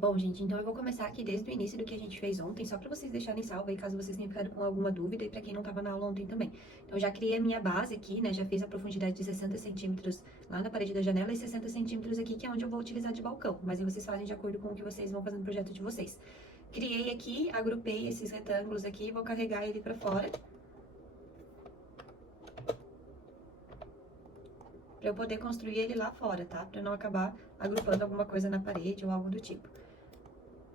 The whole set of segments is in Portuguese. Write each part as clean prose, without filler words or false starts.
Bom, gente, então eu vou começar aqui desde o início do que a gente fez ontem, só para vocês deixarem salvo aí, caso vocês tenham ficado com alguma dúvida, e para quem não estava na aula ontem também. Então, eu já criei a minha base aqui, né, já fiz a profundidade de 60 centímetros lá na parede da janela e 60 centímetros aqui, que é onde eu vou utilizar de balcão, mas aí vocês fazem de acordo com o que vocês vão fazer no projeto de vocês. Criei aqui, agrupei esses retângulos aqui, vou carregar ele para fora, para eu poder construir ele lá fora, tá? Para não acabar agrupando alguma coisa na parede ou algo do tipo.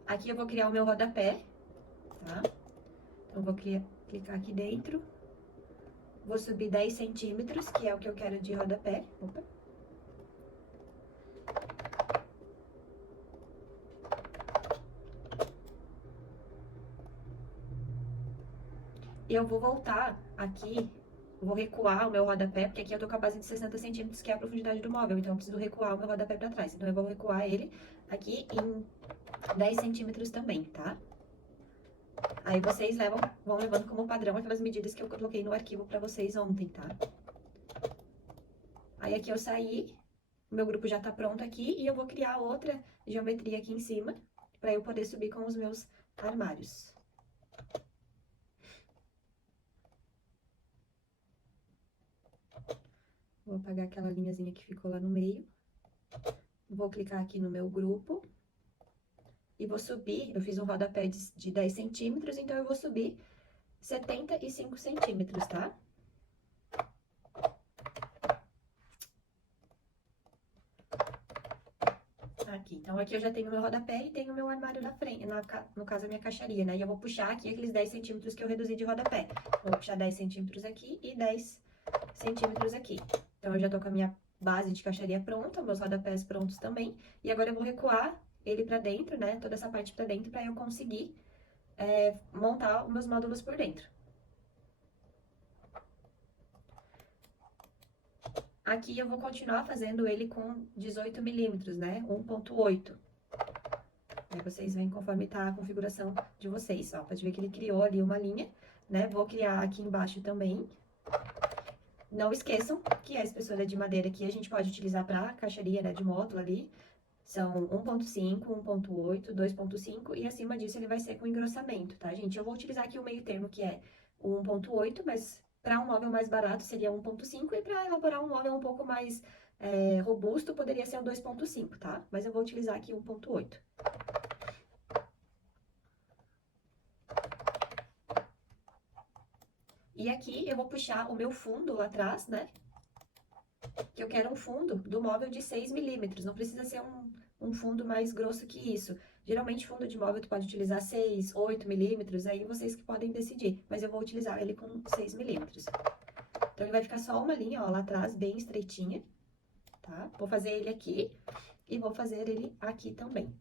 Aqui eu vou criar o meu rodapé, tá? Então, vou clicar aqui dentro, vou subir 10 centímetros, que é o que eu quero de rodapé. Opa. E eu vou voltar aqui, vou recuar o meu rodapé, porque aqui eu tô com a base de 60 centímetros, que é a profundidade do móvel, então eu preciso recuar o meu rodapé pra trás. Então, eu vou recuar ele aqui em 10 centímetros também, tá? Aí vocês vão levando como padrão aquelas medidas que eu coloquei no arquivo pra vocês ontem, tá? Aí aqui eu saí, o meu grupo já tá pronto aqui, e eu vou criar outra geometria aqui em cima, pra eu poder subir com os meus armários. Vou apagar aquela linhazinha que ficou lá no meio. Vou clicar aqui no meu grupo. E vou subir, eu fiz um rodapé de 10 centímetros, então eu vou subir 75 centímetros, tá? Aqui, então aqui eu já tenho meu rodapé e tenho meu armário na frente, no caso a minha caixaria, né? E eu vou puxar aqui aqueles 10 centímetros que eu reduzi de rodapé. Vou puxar 10 centímetros aqui e 10 centímetros aqui. Então, eu já tô com a minha base de caixaria pronta, meus rodapés prontos também. E agora eu vou recuar ele pra dentro, né? Toda essa parte pra dentro, pra eu conseguir montar os meus módulos por dentro. Aqui eu vou continuar fazendo ele com 18 milímetros, né? 1.8. Aí vocês veem conforme tá a configuração de vocês, ó. Pode ver que ele criou ali uma linha, né? Vou criar aqui embaixo também. Não esqueçam que a espessura de madeira aqui a gente pode utilizar para caixaria, né, de módulo ali. São 1.5, 1.8, 2.5 e acima disso ele vai ser com engrossamento, tá, gente? Eu vou utilizar aqui o meio termo, que é o 1.8, mas para um móvel mais barato seria 1.5 e para elaborar um móvel um pouco mais robusto poderia ser o 2.5, tá? Mas eu vou utilizar aqui 1.8. E aqui eu vou puxar o meu fundo lá atrás, né? Que eu quero um fundo do móvel de 6 milímetros, não precisa ser um fundo mais grosso que isso. Geralmente, fundo de móvel tu pode utilizar 6, 8 milímetros, aí vocês que podem decidir, mas eu vou utilizar ele com 6 milímetros. Então, ele vai ficar só uma linha, ó, lá atrás, bem estreitinha, tá? Vou fazer ele aqui e vou fazer ele aqui também.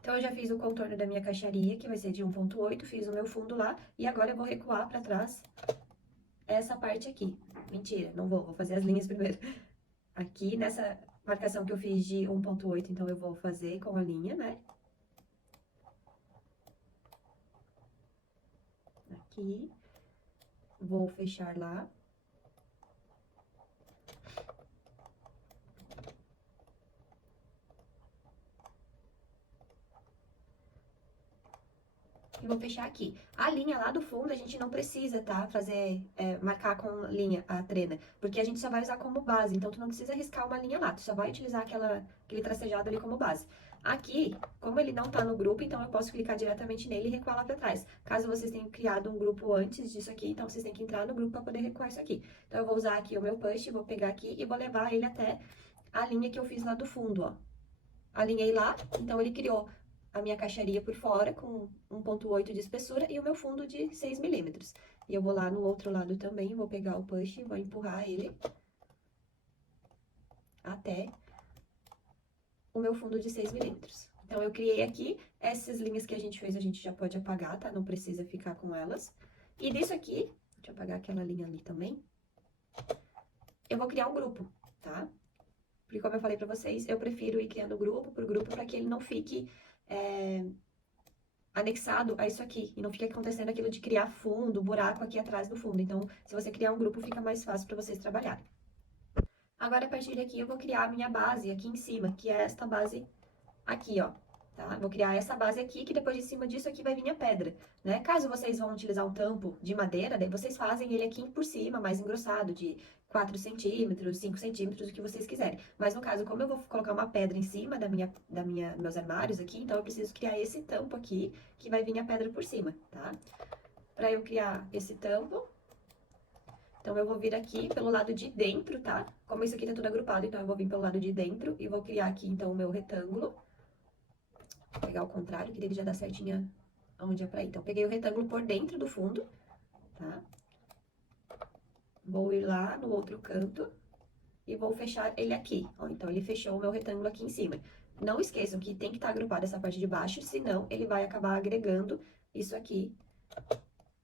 Então, eu já fiz o contorno da minha caixaria, que vai ser de 1.8, fiz o meu fundo lá, e agora eu vou recuar pra trás essa parte aqui. Mentira, não vou fazer as linhas primeiro. Aqui, nessa marcação que eu fiz de 1.8, então eu vou fazer com a linha, né? Aqui. Vou fechar lá. E vou fechar aqui. A linha lá do fundo, a gente não precisa, tá? Marcar com linha a trena, porque a gente só vai usar como base, então tu não precisa riscar uma linha lá, tu só vai utilizar aquele tracejado ali como base. Aqui, como ele não tá no grupo, então eu posso clicar diretamente nele e recuar lá pra trás. Caso vocês tenham criado um grupo antes disso aqui, então vocês têm que entrar no grupo pra poder recuar isso aqui. Então, eu vou usar aqui o meu push, vou pegar aqui e vou levar ele até a linha que eu fiz lá do fundo, ó. Alinhei lá, então ele criou a minha caixaria por fora com 1.8 de espessura e o meu fundo de 6 milímetros. E eu vou lá no outro lado também, vou pegar o push e vou empurrar ele até o meu fundo de 6 milímetros. Então, eu criei aqui, essas linhas que a gente fez, a gente já pode apagar, tá? Não precisa ficar com elas. E disso aqui, deixa eu apagar aquela linha ali também, eu vou criar um grupo, tá? Porque, como eu falei pra vocês, eu prefiro ir criando grupo por grupo para que ele não fique anexado a isso aqui. E não fique acontecendo aquilo de criar fundo, buraco aqui atrás do fundo. Então, se você criar um grupo, fica mais fácil para vocês trabalharem. Agora, a partir daqui, eu vou criar a minha base aqui em cima, que é esta base aqui, ó. Tá? Vou criar essa base aqui, que depois de cima disso aqui vai vir a pedra, né? Caso vocês vão utilizar um tampo de madeira, daí vocês fazem ele aqui por cima, mais engrossado, de 4 centímetros, 5 centímetros, o que vocês quiserem. Mas no caso, como eu vou colocar uma pedra em cima meus armários aqui, então eu preciso criar esse tampo aqui, que vai vir a pedra por cima, tá? Pra eu criar esse tampo, então eu vou vir aqui pelo lado de dentro, tá? Como isso aqui tá tudo agrupado, então eu vou vir pelo lado de dentro e vou criar aqui, então, o meu retângulo. Vou pegar o contrário, que dele já dá certinho onde é pra ir. Então, eu peguei o retângulo por dentro do fundo, tá? Vou ir lá no outro canto e vou fechar ele aqui, ó. Então, ele fechou o meu retângulo aqui em cima. Não esqueçam que tem que estar agrupado essa parte de baixo, senão ele vai acabar agregando isso aqui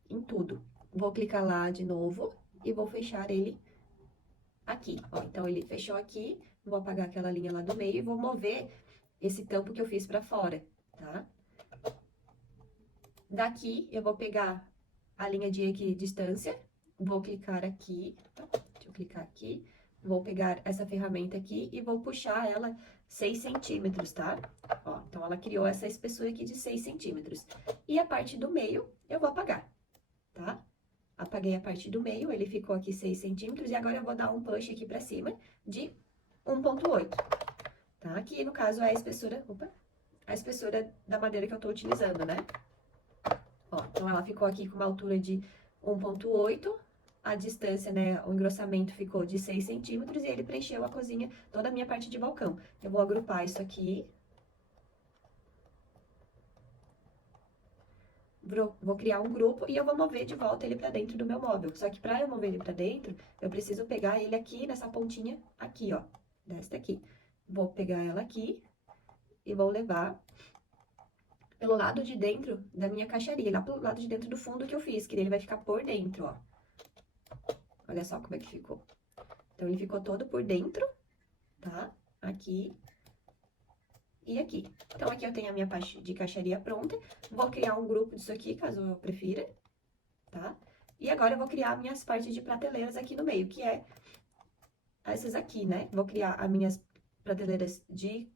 em tudo. Vou clicar lá de novo e vou fechar ele aqui, ó. Então, ele fechou aqui, vou apagar aquela linha lá do meio e vou mover esse tampo que eu fiz pra fora, tá? Daqui, eu vou pegar a linha de equidistância, vou clicar aqui, deixa eu clicar aqui, vou pegar essa ferramenta aqui e vou puxar ela 6 centímetros, tá? Ó, então, ela criou essa espessura aqui de 6 centímetros. E a parte do meio, eu vou apagar, tá? Apaguei a parte do meio, ele ficou aqui 6 centímetros, e agora eu vou dar um push aqui pra cima de 1,8, tá? Que, no caso, é a espessura da madeira que eu tô utilizando, né? Ó, então, ela ficou aqui com uma altura de 1,8, a distância, né, o engrossamento ficou de 6 centímetros, e ele preencheu a cozinha, toda a minha parte de balcão. Eu vou agrupar isso aqui. Vou criar um grupo e eu vou mover de volta ele pra dentro do meu móvel. Só que pra eu mover ele pra dentro, eu preciso pegar ele aqui nessa pontinha aqui, ó, desta aqui. Vou pegar ela aqui e vou levar pelo lado de dentro da minha caixaria, lá pelo lado de dentro do fundo que eu fiz, que ele vai ficar por dentro, ó. Olha só como é que ficou. Então, ele ficou todo por dentro, tá? Aqui e aqui. Então, aqui eu tenho a minha parte de caixaria pronta. Vou criar um grupo disso aqui, caso eu prefira, tá? E agora eu vou criar minhas partes de prateleiras aqui no meio, que é essas aqui, né? Vou criar as minhas prateleiras de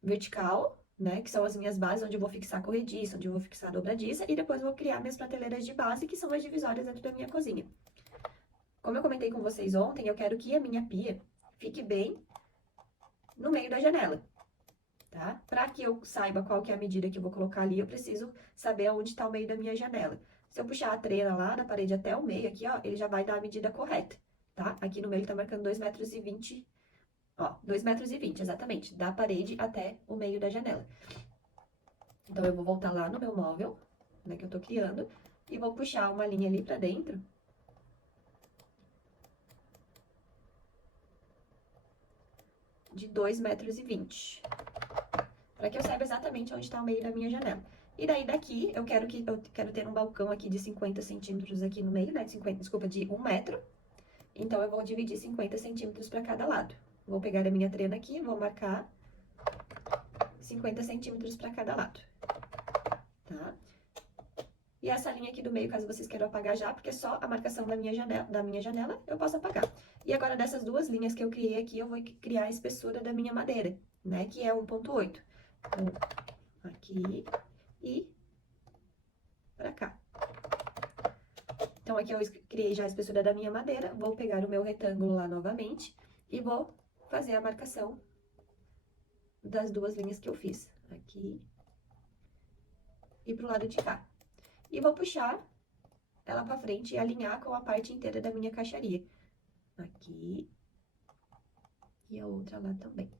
vertical, né? Que são as minhas bases, onde eu vou fixar corrediça, onde eu vou fixar dobradiça. E depois vou criar minhas prateleiras de base, que são as divisórias dentro da minha cozinha. Como eu comentei com vocês ontem, eu quero que a minha pia fique bem no meio da janela, tá? Para que eu saiba qual que é a medida que eu vou colocar ali, eu preciso saber aonde está o meio da minha janela. Se eu puxar a trena lá na parede até o meio aqui, ó, ele já vai dar a medida correta, tá? Aqui no meio ele tá marcando 2,20 m, ó, 2,20 m, exatamente, da parede até o meio da janela. Então, eu vou voltar lá no meu móvel, né, que eu tô criando, e vou puxar uma linha ali pra dentro. De 2,20 m. Para que eu saiba exatamente onde está o meio da minha janela. E daí, daqui, eu quero ter um balcão aqui de 50 centímetros aqui no meio, né? De 1 metro. Então, eu vou dividir 50 centímetros para cada lado. Vou pegar a minha trena aqui, vou marcar 50 centímetros para cada lado, tá? E essa linha aqui do meio, caso vocês queiram apagar já, porque só a marcação da minha janela eu posso apagar. E agora, dessas duas linhas que eu criei aqui, eu vou criar a espessura da minha madeira, né? Que é 1,8. Então, aqui e pra cá. Então, aqui eu criei já a espessura da minha madeira, vou pegar o meu retângulo lá novamente e vou fazer a marcação das duas linhas que eu fiz. Aqui e pro lado de cá. E vou puxar ela pra frente e alinhar com a parte inteira da minha caixaria. Aqui. E a outra lá também.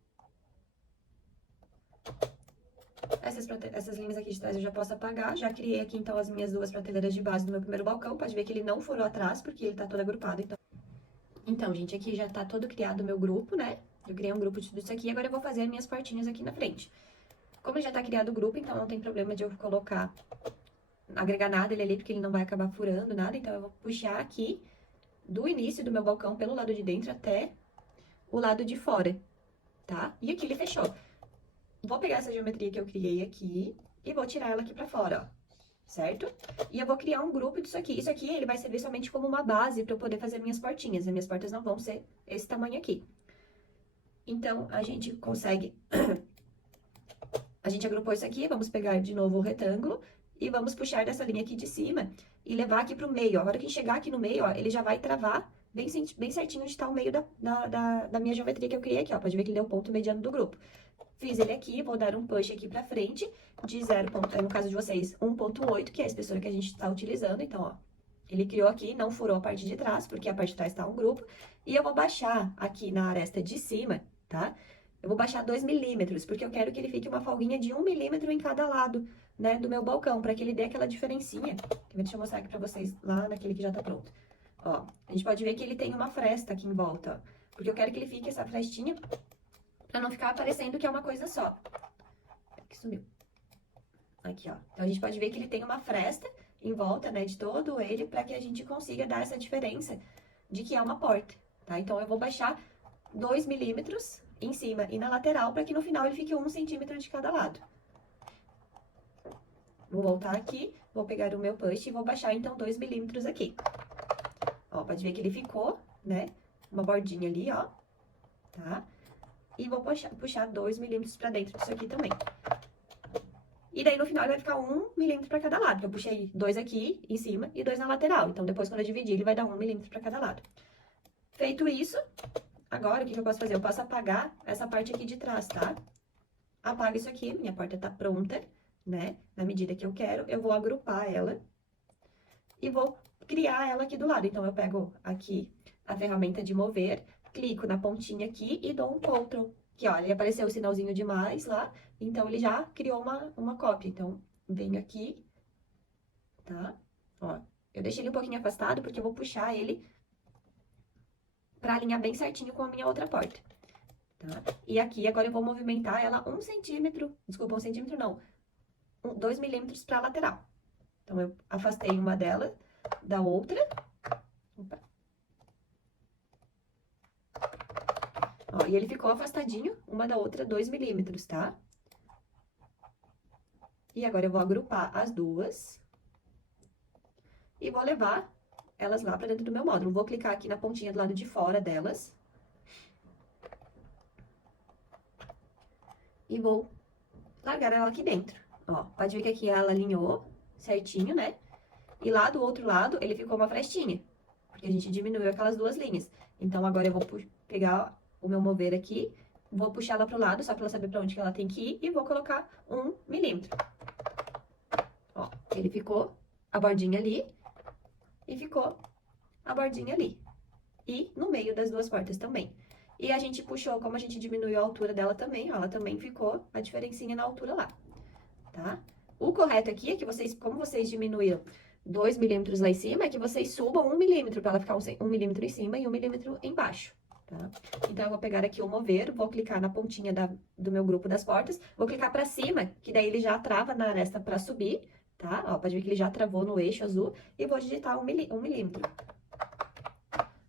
Essas linhas aqui de trás eu já posso apagar. Já criei aqui, então, as minhas duas prateleiras de base do meu primeiro balcão. Pode ver que ele não furou atrás, porque ele tá todo agrupado, então, gente, aqui já tá todo criado o meu grupo, né? Eu criei um grupo de tudo isso aqui, agora eu vou fazer as minhas portinhas aqui na frente. Como já tá criado o grupo, então não tem problema de eu agregar nada ele ali, porque ele não vai acabar furando nada. Então, eu vou puxar aqui do início do meu balcão, pelo lado de dentro até o lado de fora, tá? E aqui ele fechou. Vou pegar essa geometria que eu criei aqui e vou tirar ela aqui pra fora, ó. certo? E eu vou criar um grupo disso aqui. Isso aqui, ele vai servir somente como uma base para eu poder fazer minhas portinhas. As minhas portas não vão ser esse tamanho aqui. Então, a gente consegue... A gente agrupou isso aqui, vamos pegar de novo o retângulo e vamos puxar dessa linha aqui de cima e levar aqui pro meio. Agora que chegar aqui no meio, ó, ele já vai travar bem certinho onde tá o meio da minha geometria que eu criei aqui, ó. Pode ver que ele deu o ponto mediano do grupo. Fiz ele aqui, vou dar um push aqui pra frente de 0, no caso de vocês, 1.8, que é a espessura que a gente tá utilizando. Então, ó, ele criou aqui, não furou a parte de trás, porque a parte de trás tá um grupo. E eu vou baixar aqui na aresta de cima, tá? Eu vou baixar 2 milímetros, porque eu quero que ele fique uma folguinha de 1 milímetro em cada lado, né, do meu balcão, para que ele dê aquela diferencinha. Deixa eu mostrar aqui pra vocês, lá naquele que já tá pronto. Ó, a gente pode ver que ele tem uma fresta aqui em volta, ó, porque eu quero que ele fique essa frestinha, pra não ficar parecendo que é uma coisa só. Aqui sumiu. Aqui, ó. Então, a gente pode ver que ele tem uma fresta em volta, né, de todo ele, pra que a gente consiga dar essa diferença de que é uma porta, tá? Então, eu vou baixar 2 milímetros em cima e na lateral, para que no final ele fique 1 centímetro de cada lado. Vou voltar aqui, vou pegar o meu push e vou baixar, então, 2 milímetros aqui. Ó, pode ver que ele ficou, né, uma bordinha ali, ó, tá? E vou puxar 2 milímetros pra dentro disso aqui também. E daí, no final, ele vai ficar 1 milímetro pra cada lado, porque eu puxei 2 aqui em cima e 2 na lateral. Então, depois, quando eu dividir, ele vai dar 1 milímetro pra cada lado. Feito isso, agora, o que eu posso fazer? Eu posso apagar essa parte aqui de trás, tá? Apago isso aqui, minha porta tá pronta, né? Na medida que eu quero, eu vou agrupar ela e vou criar ela aqui do lado. Então, eu pego aqui a ferramenta de mover, clico na pontinha aqui e dou um Ctrl. Que, ó, ele apareceu o sinalzinho de mais lá, então ele já criou uma cópia. Então, venho aqui, tá? Ó, eu deixei ele um pouquinho afastado porque eu vou puxar ele pra alinhar bem certinho com a minha outra porta, tá? E aqui, agora eu vou movimentar ela 1 centímetro, desculpa, 1 centímetro não, 2 milímetros pra lateral. Então, eu afastei uma dela da outra. Opa. Ó, e ele ficou afastadinho uma da outra 2 milímetros, tá? E agora eu vou agrupar as duas e vou levar elas lá pra dentro do meu módulo. Vou clicar aqui na pontinha do lado de fora delas. E vou largar ela aqui dentro. Ó, pode ver que aqui ela alinhou certinho, né? E lá do outro lado, ele ficou uma frestinha, porque a gente diminuiu aquelas duas linhas. Então, agora eu vou pegar o meu mover aqui, vou puxar ela pro lado, só pra ela saber pra onde que ela tem que ir, e vou colocar 1 milímetro. Ó, ele ficou a bordinha ali, e ficou a bordinha ali. E no meio das duas portas também. E a gente puxou, como a gente diminuiu a altura dela também, ó, ela também ficou a diferencinha na altura lá, tá? O correto aqui é que vocês, como vocês diminuíram 2 milímetros lá em cima, é que vocês subam 1 milímetro, pra ela ficar 1 milímetro em cima e 1 milímetro embaixo, tá? Então, eu vou pegar aqui o mover, vou clicar na pontinha do meu grupo das portas, vou clicar pra cima, que daí ele já trava na aresta pra subir, tá? Ó, pode ver que ele já travou no eixo azul, e vou digitar 1 milímetro.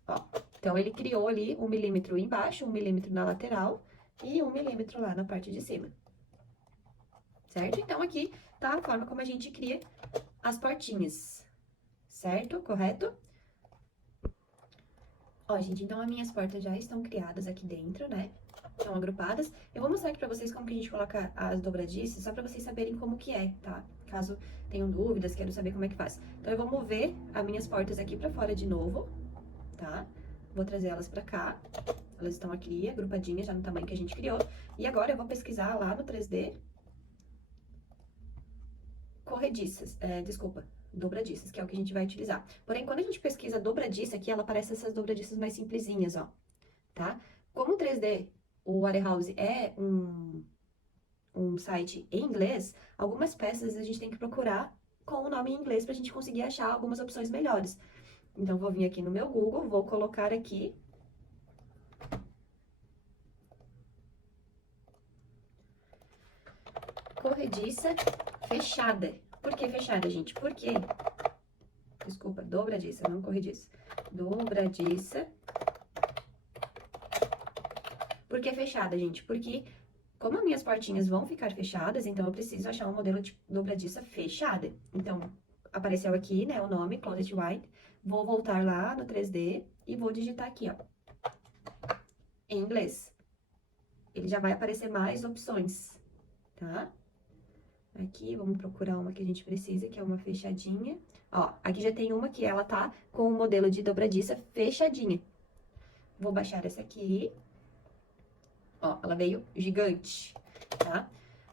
Ó, então, ele criou ali 1 milímetro embaixo, 1 milímetro na lateral e 1 milímetro lá na parte de cima. Certo? Então, aqui tá a forma como a gente cria as portinhas. Certo? Correto? Ó, gente, então as minhas portas já estão criadas aqui dentro, né? Estão agrupadas. Eu vou mostrar aqui pra vocês como que a gente coloca as dobradiças, só pra vocês saberem como que é, tá? Caso tenham dúvidas, queiram saber como é que faz. Então, eu vou mover as minhas portas aqui pra fora de novo, tá? Vou trazer elas pra cá. Elas estão aqui, agrupadinhas, já no tamanho que a gente criou. E agora, eu vou pesquisar lá no 3D... corrediças, dobradiças, que é o que a gente vai utilizar. Porém, quando a gente pesquisa dobradiça aqui, ela aparece essas dobradiças mais simplesinhas, ó, tá? Como o 3D, o Warehouse é um site em inglês, algumas peças a gente tem que procurar com o nome em inglês pra gente conseguir achar algumas opções melhores. Então, vou vir aqui no meu Google, vou colocar aqui... corrediça fechada. Por que fechada, gente? Porque... desculpa, dobradiça, não corrediça. Dobradiça. Por que fechada, gente? Porque Como as minhas portinhas vão ficar fechadas, então eu preciso achar um modelo de dobradiça fechada. Então, apareceu aqui, né, o nome, Closet White. Vou voltar lá no 3D e vou digitar aqui, ó, em inglês. Ele já vai aparecer mais opções, tá? Aqui, vamos procurar uma que a gente precisa, que é uma fechadinha. Ó, aqui já tem uma que ela tá com o modelo de dobradiça fechadinha. Vou baixar essa aqui. Ó, ela veio gigante, tá?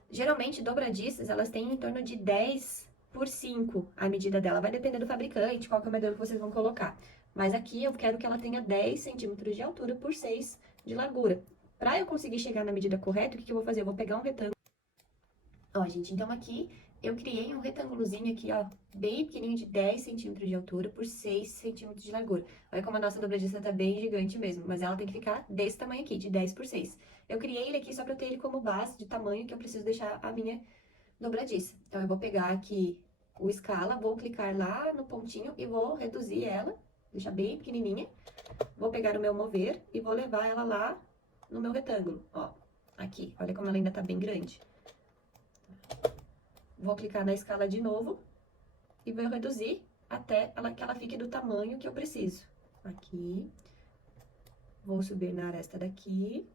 Geralmente, dobradiças, elas têm em torno de 10 por 5 a medida dela. Vai depender do fabricante, qual que é o modelo que vocês vão colocar. Mas aqui eu quero que ela tenha 10 centímetros de altura por 6 de largura. Pra eu conseguir chegar na medida correta, o que que eu vou fazer? Eu vou pegar um retângulo. Ó, gente, então aqui eu criei um retângulozinho aqui, ó, bem pequenininho de 10 centímetros de altura por 6 centímetros de largura. Olha como a nossa dobradiça tá bem gigante mesmo, mas ela tem que ficar desse tamanho aqui, de 10 por 6. Eu criei ele aqui só pra eu ter ele como base de tamanho que eu preciso deixar a minha dobradiça. Então, eu vou pegar aqui o escala, vou clicar lá no pontinho e vou reduzir ela, deixar bem pequenininha. Vou pegar o meu mover e vou levar ela lá no meu retângulo, ó, aqui. Olha como ela ainda tá bem grande. Vou clicar na escala de novo e vou reduzir até que ela fique do tamanho que eu preciso. Aqui. Vou subir na aresta daqui.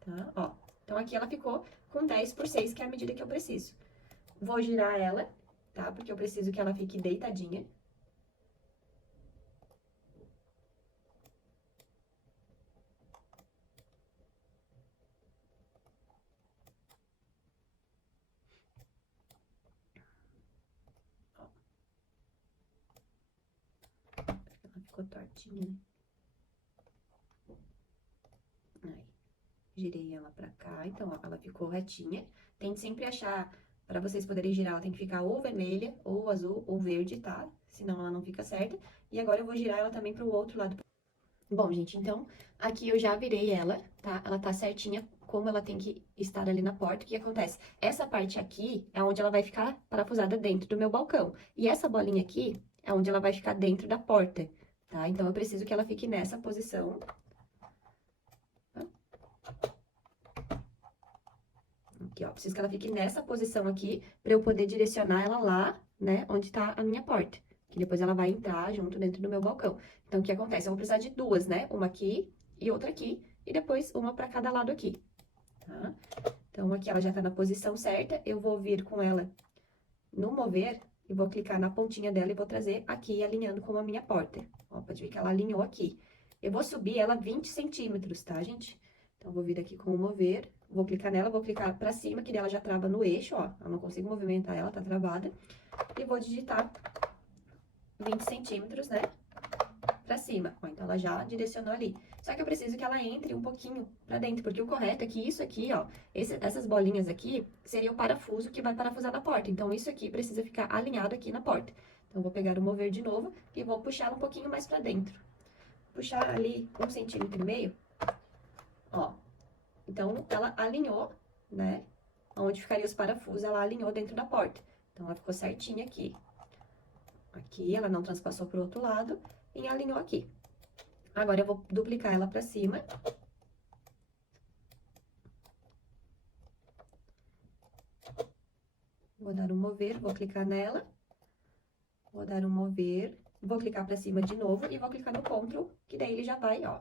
Tá? Ó. Então, aqui ela ficou com 10 por 6, que é a medida que eu preciso. Vou girar ela, tá? Porque eu preciso que ela fique deitadinha. Ó. Ela ficou tortinha, né? Aí. Girei ela pra cá, então, ó, ela ficou retinha. Tente sempre achar, pra vocês poderem girar, ela tem que ficar ou vermelha, ou azul, ou verde, tá? Senão ela não fica certa. E agora eu vou girar ela também pro outro lado. Bom, gente, então, aqui eu já virei ela, tá? Ela tá certinha como ela tem que estar ali na porta. O que acontece? Essa parte aqui é onde ela vai ficar parafusada dentro do meu balcão. E essa bolinha aqui é onde ela vai ficar dentro da porta, tá? Então, eu preciso que ela fique nessa posição. Aqui, ó. Preciso que ela fique nessa posição aqui, pra eu poder direcionar ela lá, né, onde tá a minha porta. Que depois ela vai entrar junto dentro do meu balcão. Então, o que acontece? Eu vou precisar de duas, né? Uma aqui e outra aqui. E depois uma pra cada lado aqui, tá? Então, aqui ela já tá na posição certa. Eu vou vir com ela no mover e vou clicar na pontinha dela e vou trazer aqui, alinhando com a minha porta. Ó, pode ver que ela alinhou aqui. Eu vou subir ela 20 centímetros, tá, gente? Então, vou vir aqui com o mover, vou clicar nela, vou clicar pra cima, que dela já trava no eixo, ó. Eu não consigo movimentar ela, tá travada. E vou digitar 20 centímetros, né, pra cima. Ó, então, ela já direcionou ali. Só que eu preciso que ela entre um pouquinho pra dentro, porque o correto é que isso aqui, ó, essas bolinhas aqui, seria o parafuso que vai parafusar na porta. Então, isso aqui precisa ficar alinhado aqui na porta. Então, vou pegar o mover de novo e vou puxar um pouquinho mais pra dentro. Puxar ali 1,5 centímetros, ó. Então, ela alinhou, né, onde ficaria os parafusos, ela alinhou dentro da porta. Então, ela ficou certinha aqui. Aqui, ela não transpassou pro outro lado e alinhou aqui. Agora, eu vou duplicar ela pra cima. Vou dar um mover, vou clicar nela. Vou dar um mover, vou clicar pra cima de novo e vou clicar no Ctrl, que daí ele já vai, ó,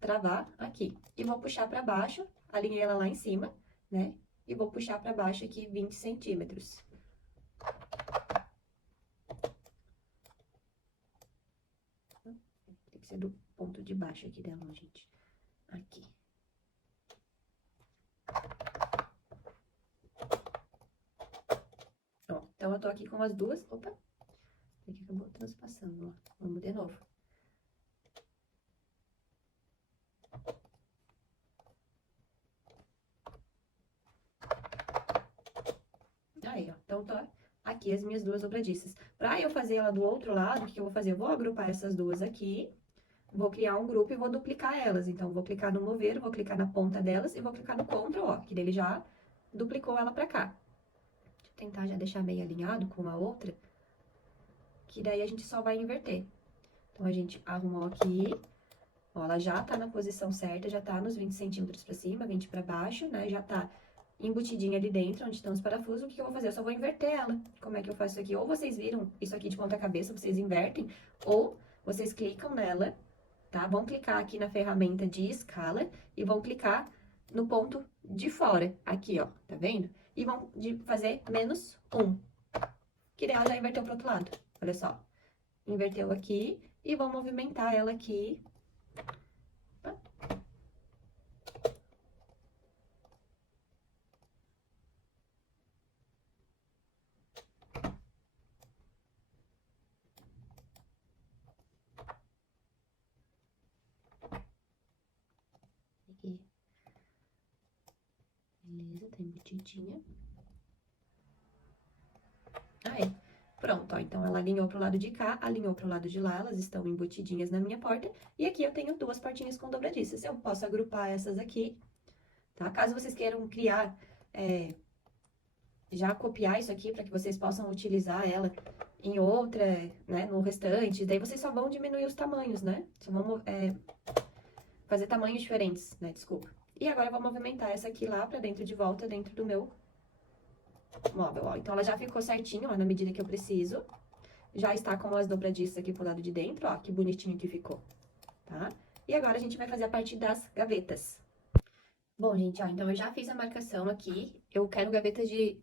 travar aqui. E vou puxar pra baixo, alinhei ela lá em cima, né? E vou puxar pra baixo aqui 20 centímetros. Tem que ser do ponto de baixo aqui dela, gente. Aqui. Ó, então eu tô aqui com as duas. Opa! Aqui acabou transpassando, ó. Vamos de novo. Aí, ó. Então, tá aqui as minhas duas dobradiças. Pra eu fazer ela do outro lado, o que eu vou fazer? Eu vou agrupar essas duas aqui, vou criar um grupo e vou duplicar elas. Então, vou clicar no mover, vou clicar na ponta delas e vou clicar no Ctrl, ó, que ele já duplicou ela pra cá. Deixa eu tentar já deixar meio alinhado com a outra, que daí a gente só vai inverter. Então, a gente arrumou aqui, Ó, ela já tá na posição certa, já tá nos 20 centímetros pra cima, 20 pra baixo, né? Já tá embutidinha ali dentro, onde estão os parafusos. O que eu vou fazer? Eu só vou inverter ela. Como é que eu faço isso aqui? Ou vocês viram isso aqui de ponta cabeça, vocês invertem, ou vocês clicam nela, tá? Vão clicar aqui na ferramenta de escala e vão clicar no ponto de fora, aqui, ó, tá vendo? E vão fazer -1. Que daí ela já inverteu pro outro lado, olha só. Inverteu aqui e vou movimentar ela aqui. Aqui. Beleza, tá embutidinha. Aí, pronto, ó, então ela alinhou pro lado de cá, alinhou pro lado de lá, elas estão embutidinhas na minha porta. E aqui eu tenho duas portinhas com dobradiças. Eu posso agrupar essas aqui, tá? Caso vocês queiram criar, já copiar isso aqui para que vocês possam utilizar ela em outra, né, no restante, daí vocês só vão diminuir os tamanhos, né? Só vão fazer tamanhos diferentes, né? Desculpa. E agora eu vou movimentar essa aqui lá pra dentro de volta, dentro do meu móvel, ó. Então ela já ficou certinho, ó, na medida que eu preciso. Já está com as dobradiças aqui pro lado de dentro, ó, que bonitinho que ficou, tá? E agora a gente vai fazer a parte das gavetas. Bom, gente, ó, então eu já fiz a marcação aqui. Eu quero gavetas de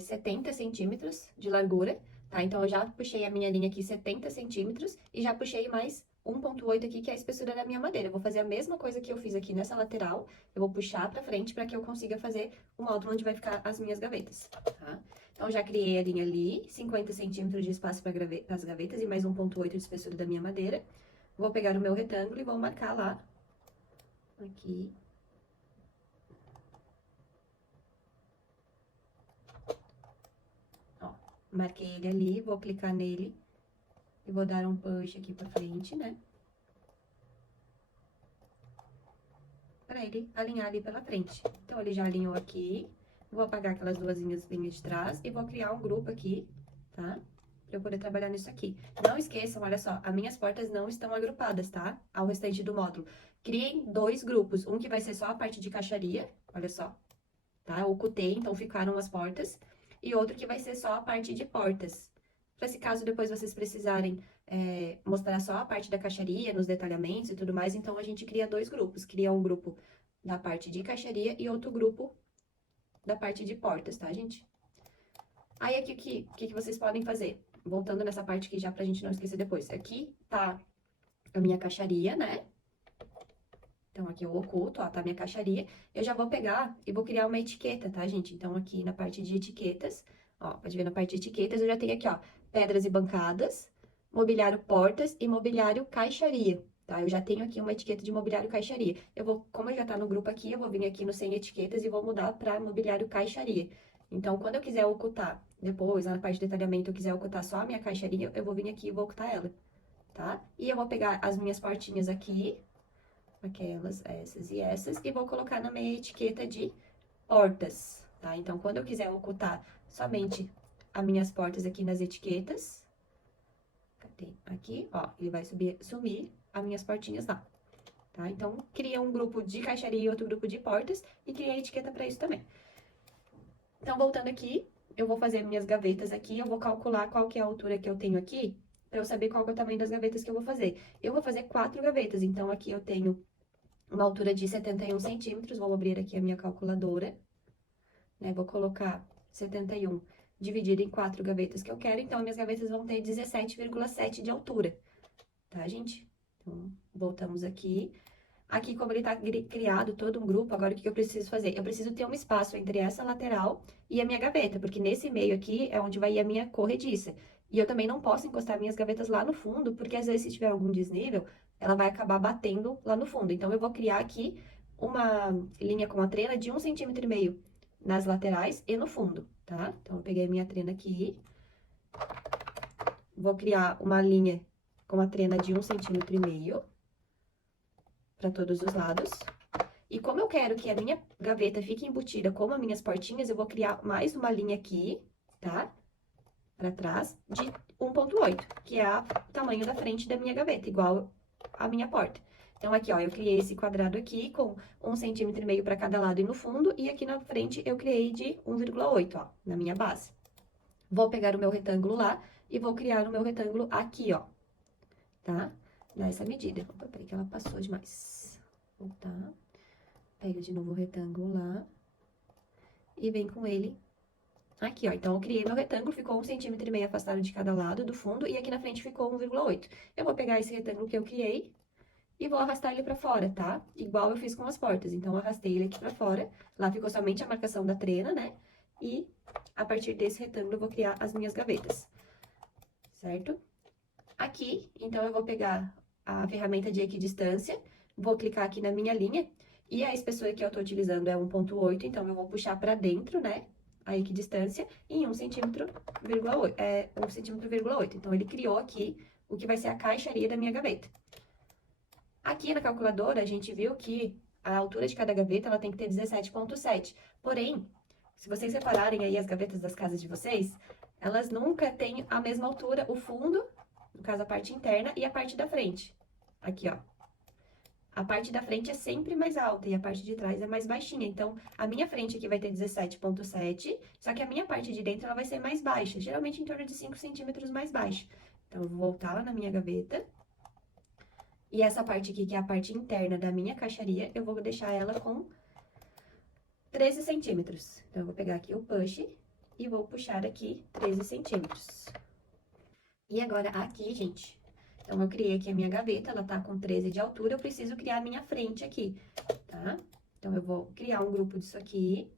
70 centímetros de largura, tá? Então eu já puxei a minha linha aqui 70 centímetros e já puxei mais 1,8 aqui, que é a espessura da minha madeira. Eu vou fazer a mesma coisa que eu fiz aqui nessa lateral, eu vou puxar pra frente pra que eu consiga fazer o módulo onde vai ficar as minhas gavetas, tá? Então, já criei a linha ali, 50 centímetros de espaço para as gavetas e mais 1,8 de espessura da minha madeira. Vou pegar o meu retângulo e vou marcar lá, aqui. Ó, marquei ele ali, vou clicar nele e vou dar um push aqui pra frente, né? Pra ele alinhar ali pela frente. Então, ele já alinhou aqui. Vou apagar aquelas duas linhas de trás e vou criar um grupo aqui, tá? Pra eu poder trabalhar nisso aqui. Não esqueçam, olha só, as minhas portas não estão agrupadas, tá? Ao restante do módulo. Criem dois grupos, um que vai ser só a parte de caixaria, olha só, tá? Eu ocultei, então ficaram as portas. E outro que vai ser só a parte de portas. Pra se caso depois vocês precisarem mostrar só a parte da caixaria, nos detalhamentos e tudo mais, então a gente cria dois grupos. Cria um grupo da parte de caixaria e outro grupo da parte de portas, tá, gente? Aí, aqui, o que vocês podem fazer? Voltando nessa parte aqui já pra gente não esquecer depois. Aqui tá a minha caixaria, né? Então, aqui eu oculto, ó, tá a minha caixaria. Eu já vou pegar e vou criar uma etiqueta, tá, gente? Então, aqui na parte de etiquetas, ó, pode ver na parte de etiquetas, eu já tenho aqui, ó, pedras e bancadas, mobiliário portas e mobiliário caixaria, tá? Eu já tenho aqui uma etiqueta de mobiliário caixaria. Eu vou, como já tá no grupo aqui, eu vou vir aqui no sem etiquetas e vou mudar pra mobiliário caixaria. Então, quando eu quiser ocultar, depois, lá na parte de detalhamento, eu quiser ocultar só a minha caixaria, eu vou vir aqui e vou ocultar ela, tá? E eu vou pegar as minhas portinhas aqui, aquelas, essas e essas, e vou colocar na minha etiqueta de portas, tá? Então, quando eu quiser ocultar somente as minhas portas aqui nas etiquetas, cadê? Aqui, ó, ele vai sumir as minhas portinhas lá, tá? Então, cria um grupo de caixaria e outro grupo de portas, e cria a etiqueta pra isso também. Então, voltando aqui, eu vou fazer minhas gavetas aqui, eu vou calcular qual que é a altura que eu tenho aqui, pra eu saber qual que é o tamanho das gavetas que eu vou fazer. Eu vou fazer 4 gavetas, então aqui eu tenho uma altura de 71 centímetros, vou abrir aqui a minha calculadora, né? Vou colocar 71 dividido em 4 gavetas que eu quero, então, minhas gavetas vão ter 17,7 de altura, tá, gente? Então, voltamos aqui. Aqui, como ele tá criado todo um grupo, agora o que eu preciso fazer? Eu preciso ter um espaço entre essa lateral e a minha gaveta, porque nesse meio aqui é onde vai ir a minha corrediça. E eu também não posso encostar minhas gavetas lá no fundo, porque às vezes se tiver algum desnível, ela vai acabar batendo lá no fundo. Então, eu vou criar aqui uma linha com a trena de 1,5 centímetro nas laterais e no fundo, tá? Então, eu peguei a minha trena aqui, vou criar uma linha com a trena de 1,5 centímetro para todos os lados. E como eu quero que a minha gaveta fique embutida como as minhas portinhas, eu vou criar mais uma linha aqui, tá? Pra trás, de 1,8, que é o tamanho da frente da minha gaveta, igual a minha porta. Então, aqui, ó, eu criei esse quadrado aqui com 1,5 centímetro para cada lado e no fundo, e aqui na frente eu criei de 1,8, ó, na minha base. Vou pegar o meu retângulo lá e vou criar o meu retângulo aqui, ó, tá? Nessa medida. Opa, peraí que ela passou demais. Voltar. Pega de novo o retângulo lá e vem com ele aqui, ó. Então, eu criei meu retângulo, ficou 1,5 centímetro afastado de cada lado do fundo, e aqui na frente ficou 1,8. Eu vou pegar esse retângulo que eu criei e vou arrastar ele pra fora, tá? Igual eu fiz com as portas. Então, eu arrastei ele aqui pra fora. Lá ficou somente a marcação da trena, né? E a partir desse retângulo eu vou criar as minhas gavetas, certo? Aqui, então, eu vou pegar a ferramenta de equidistância, vou clicar aqui na minha linha, e a espessura que eu tô utilizando é 1,8, então eu vou puxar pra dentro, né? A equidistância em 1,8 centímetro. 1,8 centímetro. Então, ele criou aqui o que vai ser a caixaria da minha gaveta. Aqui na calculadora, a gente viu que a altura de cada gaveta, ela tem que ter 17,7. Porém, se vocês separarem aí as gavetas das casas de vocês, elas nunca têm a mesma altura, o fundo, no caso a parte interna, e a parte da frente. Aqui, ó. A parte da frente é sempre mais alta e a parte de trás é mais baixinha. Então, a minha frente aqui vai ter 17,7, só que a minha parte de dentro ela vai ser mais baixa, geralmente em torno de 5 centímetros mais baixa. Então, eu vou voltar lá na minha gaveta. E essa parte aqui, que é a parte interna da minha caixaria, eu vou deixar ela com 13 centímetros. Então, eu vou pegar aqui o push e vou puxar aqui 13 centímetros. E agora, aqui, gente, então, eu criei aqui a minha gaveta, ela tá com 13 de altura, eu preciso criar a minha frente aqui, tá? Então, eu vou criar um grupo disso aqui.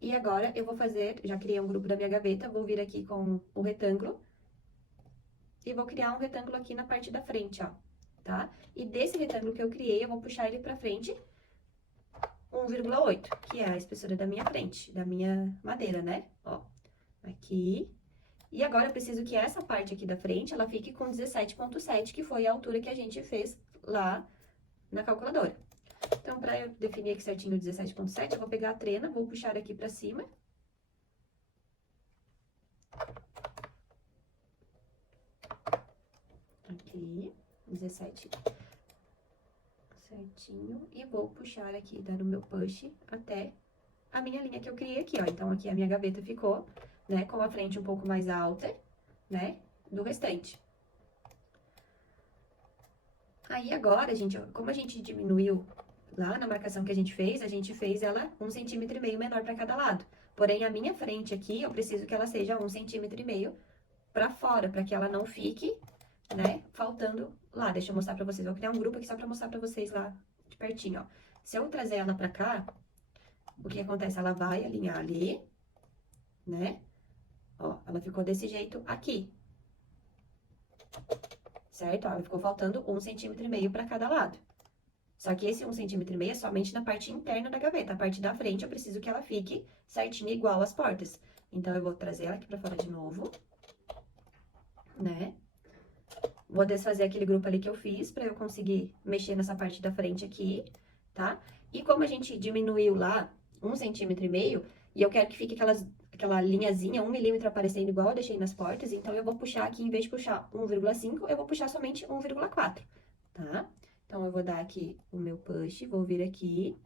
E agora, eu vou fazer, já criei um grupo da minha gaveta, vou vir aqui com o retângulo. E vou criar um retângulo aqui na parte da frente, ó, tá? E desse retângulo que eu criei, eu vou puxar ele pra frente 1,8, que é a espessura da minha frente, da minha madeira, né? Ó, aqui. E agora, eu preciso que essa parte aqui da frente, ela fique com 17,7, que foi a altura que a gente fez lá na calculadora. Então, pra eu definir aqui certinho o 17,7, eu vou pegar a trena, vou puxar aqui pra cima. Aqui, 17 certinho, e vou puxar aqui, dando o meu push até a minha linha que eu criei aqui, ó. Então, aqui a minha gaveta ficou, né, com a frente um pouco mais alta, né, do restante. Aí, agora, gente, ó, como a gente diminuiu lá na marcação que a gente fez ela 1,5 centímetro menor para cada lado. Porém, a minha frente aqui, eu preciso que ela seja 1,5 centímetro para fora, para que ela não fique, né, faltando lá. Deixa eu mostrar pra vocês. Vou criar um grupo aqui só pra mostrar pra vocês lá de pertinho, ó. Se eu trazer ela pra cá, o que acontece? Ela vai alinhar ali, né? Ó, ela ficou desse jeito aqui. Certo? Ó, ela ficou faltando 1,5 centímetro pra cada lado. Só que esse 1,5 centímetro é somente na parte interna da gaveta. A parte da frente, eu preciso que ela fique certinha, igual às portas. Então, eu vou trazer ela aqui pra fora de novo, né? Vou desfazer aquele grupo ali que eu fiz pra eu conseguir mexer nessa parte da frente aqui, tá? E como a gente diminuiu lá 1,5 centímetro, e eu quero que fique aquela linhazinha, 1 milímetro aparecendo igual eu deixei nas portas, então eu vou puxar aqui, em vez de puxar 1,5, eu vou puxar somente 1,4, tá? Então, eu vou dar aqui o meu push, vou vir aqui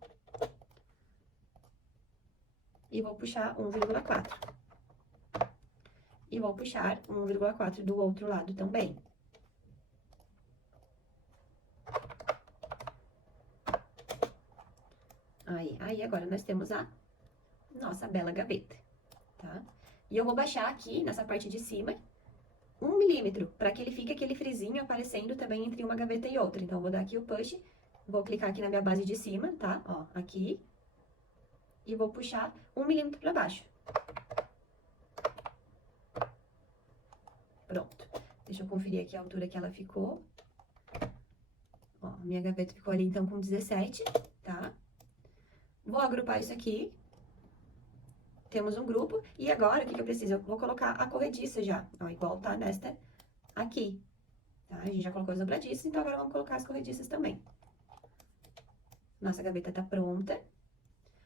e vou puxar 1,4. E vou puxar 1,4 do outro lado também. Aí agora nós temos a nossa bela gaveta, tá? E eu vou baixar aqui nessa parte de cima 1 milímetro, para que ele fique aquele frisinho aparecendo também entre uma gaveta e outra. Então, eu vou dar aqui o push, vou clicar aqui na minha base de cima, tá? Ó, aqui. E vou puxar 1 milímetro para baixo. Pronto. Deixa eu conferir aqui a altura que ela ficou. Ó, minha gaveta ficou ali, então, com 17, tá? Vou agrupar isso aqui. Temos um grupo. E agora, o que eu preciso? Eu vou colocar a corrediça já. Ó, igual tá nesta aqui. Tá? A gente já colocou as dobradiças, então agora vamos colocar as corrediças também. Nossa gaveta tá pronta.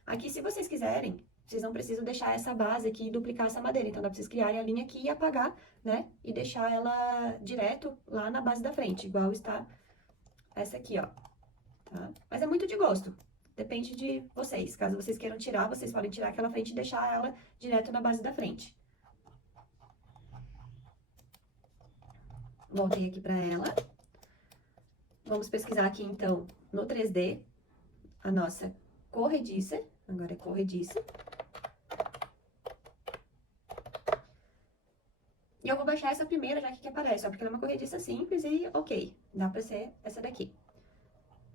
Aqui, se vocês quiserem, vocês não precisam deixar essa base aqui e duplicar essa madeira. Então, dá pra vocês criarem a linha aqui e apagar, né? E deixar ela direto lá na base da frente, igual está essa aqui, ó. Tá? Mas é muito de gosto. Depende de vocês. Caso vocês queiram tirar, vocês podem tirar aquela frente e deixar ela direto na base da frente. Voltei aqui pra ela. Vamos pesquisar aqui, então, no 3D, a nossa corrediça. Agora é corrediça. E eu vou baixar essa primeira já que aparece, ó, porque ela é uma corrediça simples e ok, dá pra ser essa daqui.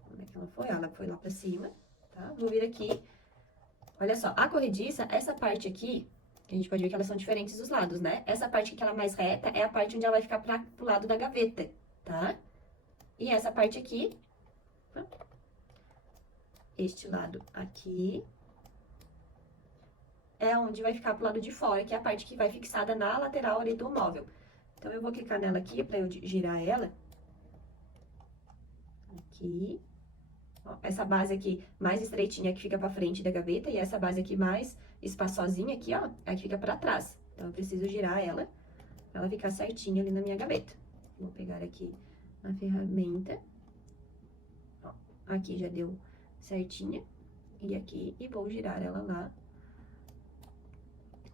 Como é que ela foi? Ó, ela foi lá pra cima, tá? Vou vir aqui. Olha só, a corrediça, essa parte aqui, que a gente pode ver que elas são diferentes dos lados, né? Essa parte que ela é mais reta é a parte onde ela vai ficar pro lado da gaveta, tá? E essa parte aqui, este lado aqui, é onde vai ficar pro lado de fora, que é a parte que vai fixada na lateral ali do móvel. Então, eu vou clicar nela aqui pra eu girar ela. Aqui. Ó, essa base aqui mais estreitinha que fica pra frente da gaveta e essa base aqui mais espaçosinha aqui, ó, é que fica pra trás. Então, eu preciso girar ela pra ela ficar certinha ali na minha gaveta. Vou pegar aqui a ferramenta. Ó, aqui já deu certinha. E aqui, e vou girar ela lá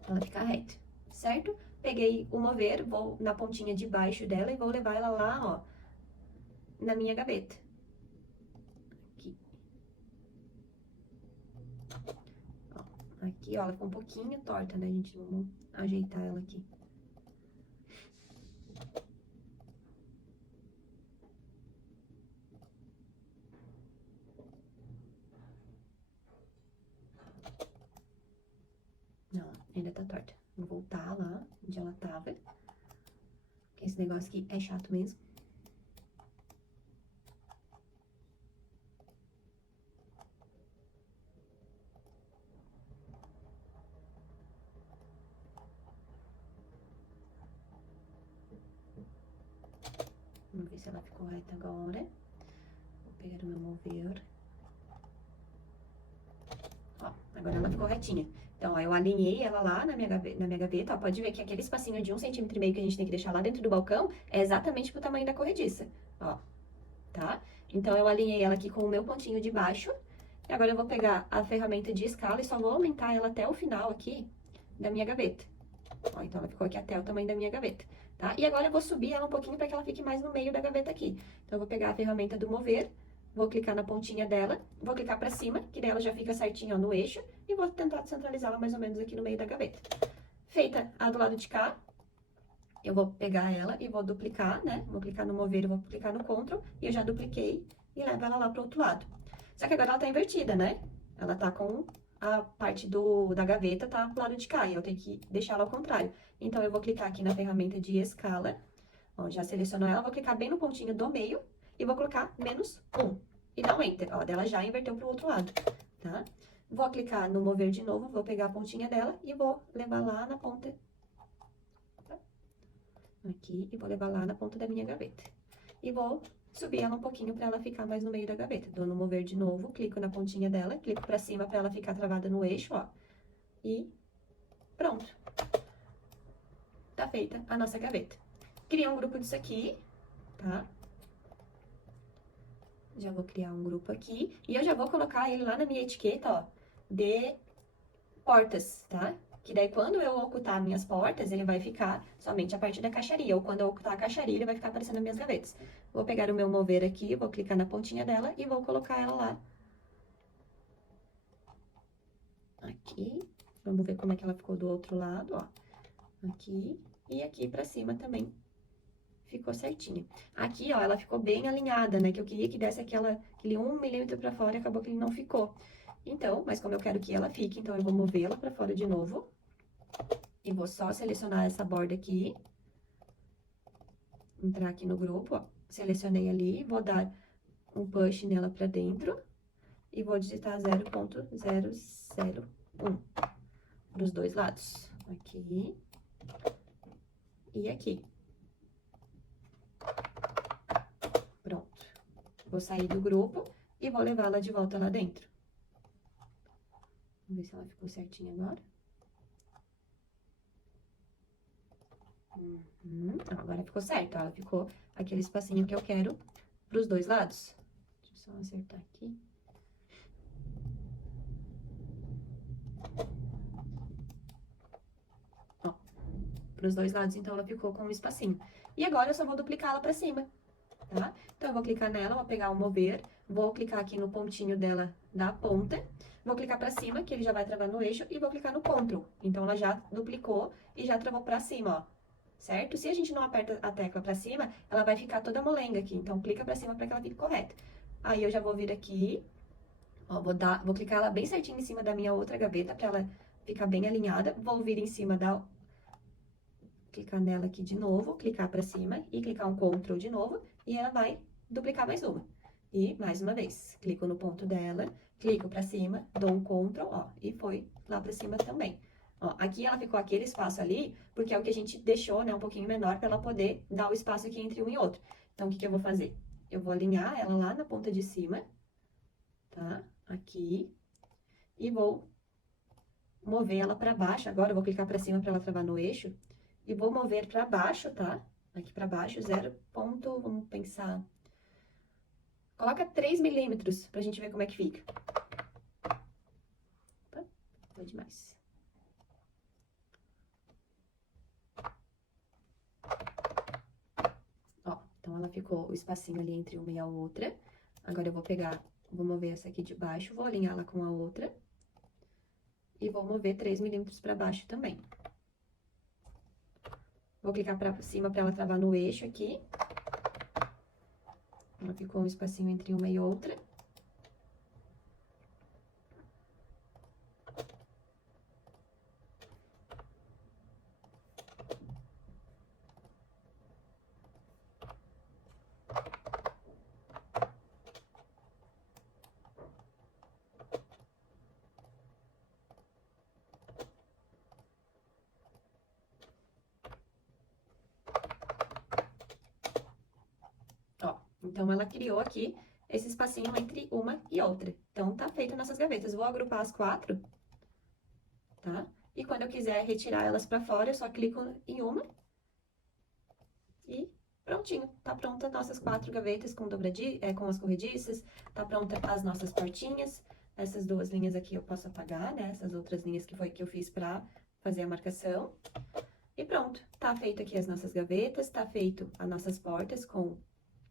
pra ela ficar reta, certo? Peguei o mover, vou na pontinha de baixo dela e vou levar ela lá, ó, na minha gaveta. Aqui. Ó, aqui, ó, ela ficou um pouquinho torta, né, gente? Vamos ajeitar ela aqui. Não, ainda tá torta. Vou voltar lá onde ela tava. Esse negócio aqui é chato mesmo. Vamos ver se ela ficou reta agora. Vou pegar o meu mover. Ó, agora ela ficou retinha. Então, ó, eu alinhei ela lá na minha gaveta, ó, pode ver que aquele espacinho de 1,5 cm que a gente tem que deixar lá dentro do balcão é exatamente pro tamanho da corrediça, ó, tá? Então, eu alinhei ela aqui com o meu pontinho de baixo, e agora eu vou pegar a ferramenta de escala e só vou aumentar ela até o final aqui da minha gaveta. Ó, então, ela ficou aqui até o tamanho da minha gaveta, tá? E agora eu vou subir ela um pouquinho para que ela fique mais no meio da gaveta aqui. Então, eu vou pegar a ferramenta do mover, vou clicar na pontinha dela, vou clicar pra cima, que daí ela já fica certinho, ó, no eixo, e vou tentar centralizá-la mais ou menos aqui no meio da gaveta. Feita a do lado de cá, eu vou pegar ela e vou duplicar, né? Vou clicar no mover, vou clicar no Ctrl, e eu já dupliquei e levo ela lá pro outro lado. Só que agora ela tá invertida, né? Ela tá com a parte da gaveta, tá pro lado de cá, e eu tenho que deixar ela ao contrário. Então, eu vou clicar aqui na ferramenta de escala, ó, já selecionou ela, vou clicar bem no pontinho do meio, e vou colocar -1. E dar um Enter, ó, dela já inverteu pro outro lado, tá? Vou clicar no mover de novo, vou pegar a pontinha dela e vou levar lá na ponta. Tá? Aqui, e vou levar lá na ponta da minha gaveta. E vou subir ela um pouquinho pra ela ficar mais no meio da gaveta. Dou no mover de novo, clico na pontinha dela, clico pra cima pra ela ficar travada no eixo, ó. E pronto. Tá feita a nossa gaveta. Cria um grupo disso aqui, tá? Já vou criar um grupo aqui. E eu já vou colocar ele lá na minha etiqueta, ó, de portas, tá? Que daí, quando eu ocultar minhas portas, ele vai ficar somente a parte da caixaria. Ou quando eu ocultar a caixaria, ele vai ficar aparecendo nas minhas gavetas. Vou pegar o meu mover aqui, vou clicar na pontinha dela e vou colocar ela lá. Aqui. Vamos ver como é que ela ficou do outro lado, ó. Aqui. E aqui pra cima também. Ficou certinho. Aqui, ó, ela ficou bem alinhada, né? Que eu queria que desse aquele 1 milímetro pra fora e acabou que ele não ficou. Então, mas como eu quero que ela fique, então eu vou movê-la pra fora de novo. E vou só selecionar essa borda aqui. Entrar aqui no grupo, ó. Selecionei ali, vou dar um push nela pra dentro. E vou digitar 0,001 dos dois lados. Aqui. E aqui. Pronto. Vou sair do grupo e vou levá-la de volta lá dentro. Vamos ver se ela ficou certinha agora. Agora ficou certo, ela ficou aquele espacinho que eu quero pros dois lados. Deixa eu só acertar aqui. Ó, pros dois lados, então ela ficou com um espacinho. E agora eu só vou duplicar ela pra cima, tá? Então eu vou clicar nela, vou pegar o mover, vou clicar aqui no pontinho dela da ponta, vou clicar pra cima, que ele já vai travar no eixo, e vou clicar no Ctrl. Então ela já duplicou e já travou pra cima, ó. Certo? Se a gente não aperta a tecla pra cima, ela vai ficar toda molenga aqui. Então, clica pra cima pra que ela fique correta. Aí, eu já vou vir aqui, ó, vou clicar ela bem certinho em cima da minha outra gaveta pra ela ficar bem alinhada. Vou vir em cima da... clicar nela aqui de novo, clicar pra cima e clicar um Ctrl de novo. E ela vai duplicar mais uma. E, mais uma vez, clico no ponto dela, clico pra cima, dou um Ctrl, ó, e foi lá pra cima também. Ó, aqui ela ficou aquele espaço ali, porque é o que a gente deixou, né, um pouquinho menor, para ela poder dar o espaço aqui entre um e outro. Então, o que que eu vou fazer? Eu vou alinhar ela lá na ponta de cima, tá? Aqui. E vou mover ela para baixo. Agora, eu vou clicar para cima para ela travar no eixo. E vou mover para baixo, tá? Aqui para baixo, 0. Vamos pensar... Coloca 3 milímetros, pra gente ver como é que fica. Opa, foi demais. Então, ela ficou o espacinho ali entre uma e a outra. Agora, eu vou pegar, vou mover essa aqui de baixo, vou alinhá-la com a outra. E vou mover 3 milímetros pra baixo também. Vou clicar pra cima pra ela travar no eixo aqui. Ela ficou um espacinho entre uma e outra. Ó, então ela criou aqui esse espacinho entre uma e outra. Então, tá feito nossas gavetas. Vou agrupar as 4, tá? E quando eu quiser retirar elas pra fora, eu só clico em uma. E prontinho. Tá pronta nossas 4 gavetas com com as corrediças. Tá pronta as nossas portinhas. Essas 2 linhas aqui eu posso apagar, né? Essas outras linhas que foi que eu fiz pra fazer a marcação. E pronto. Tá feito aqui as nossas gavetas. Tá feito as nossas portas com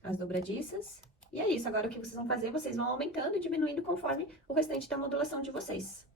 as dobradiças. E é isso, agora o que vocês vão fazer? Vocês vão aumentando e diminuindo conforme o restante da modulação de vocês.